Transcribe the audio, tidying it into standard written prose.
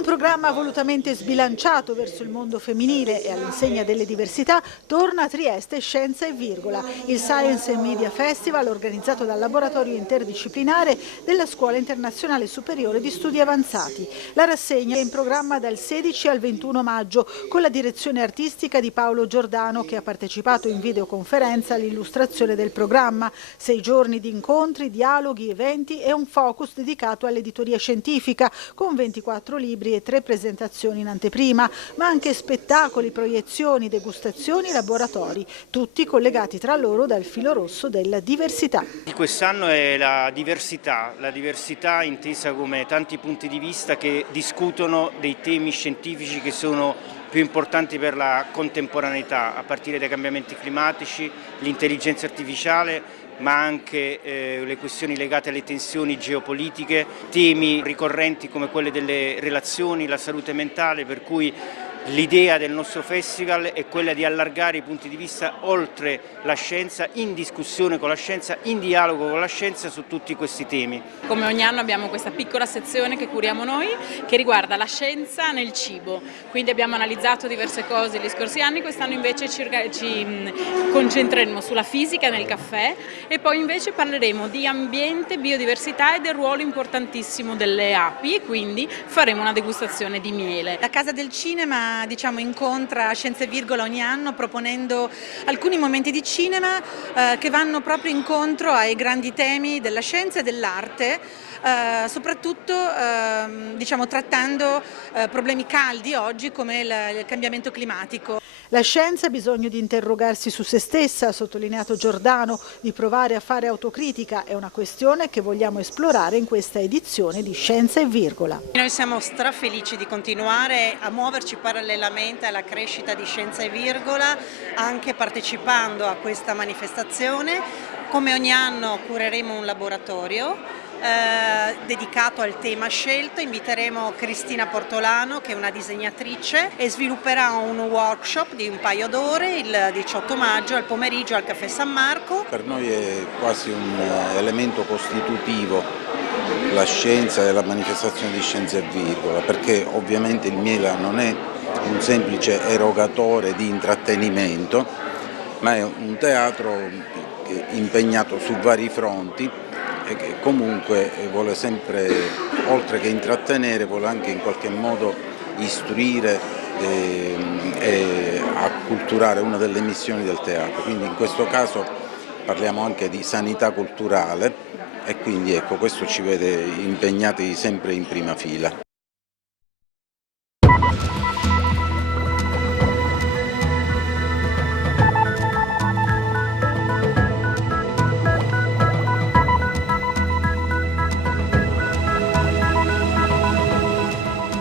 un programma volutamente sbilanciato verso il mondo femminile e all'insegna delle diversità, torna a Trieste Scienza e Virgola, il Science and Media Festival organizzato dal laboratorio interdisciplinare della Scuola Internazionale Superiore di Studi Avanzati. La rassegna è in programma dal 16 al 21 maggio con la direzione artistica di Paolo Giordano, che ha partecipato in videoconferenza all'illustrazione del programma. 6 giorni di incontri, dialoghi, eventi e un focus dedicato all'editoria scientifica con 24 libri e 3 presentazioni in anteprima, ma anche spettacoli, proiezioni, degustazioni, laboratori, tutti collegati tra loro dal filo rosso della diversità. Quest'anno è la diversità intesa come tanti punti di vista che discutono dei temi scientifici che sono più importanti per la contemporaneità, a partire dai cambiamenti climatici, l'intelligenza artificiale, ma anche le questioni legate alle tensioni geopolitiche, temi ricorrenti come quelle delle relazioni, la salute mentale, per cui l'idea del nostro festival è quella di allargare i punti di vista oltre la scienza, in discussione con la scienza, in dialogo con la scienza su tutti questi temi. Come ogni anno abbiamo questa piccola sezione che curiamo noi che riguarda la scienza nel cibo, quindi abbiamo analizzato diverse cose gli scorsi anni, quest'anno invece ci concentreremo sulla fisica nel caffè e poi invece parleremo di ambiente, biodiversità e del ruolo importantissimo delle api e quindi faremo una degustazione di miele. La Casa del Cinema incontra Scienza e Virgola ogni anno proponendo alcuni momenti di cinema che vanno proprio incontro ai grandi temi della scienza e dell'arte, soprattutto trattando problemi caldi oggi come il cambiamento climatico. La scienza ha bisogno di interrogarsi su se stessa, ha sottolineato Giordano, di provare a fare autocritica. È una questione che vogliamo esplorare in questa edizione di Scienza e Virgola. Noi siamo strafelici di continuare a muoverci parallelamente alla crescita di Scienza e Virgola, anche partecipando a questa manifestazione. Come ogni anno cureremo un laboratorio dedicato al tema scelto, inviteremo Cristina Portolano che è una disegnatrice e svilupperà un workshop di un paio d'ore il 18 maggio al pomeriggio al Caffè San Marco. Per noi è quasi un elemento costitutivo la scienza e la manifestazione di Scienza e Virgola, perché ovviamente il Miela non è un semplice erogatore di intrattenimento, ma è un teatro impegnato su vari fronti e che comunque vuole sempre, oltre che intrattenere, vuole anche in qualche modo istruire e acculturare, una delle missioni del teatro. Quindi in questo caso parliamo anche di sanità culturale e quindi ecco, questo ci vede impegnati sempre in prima fila.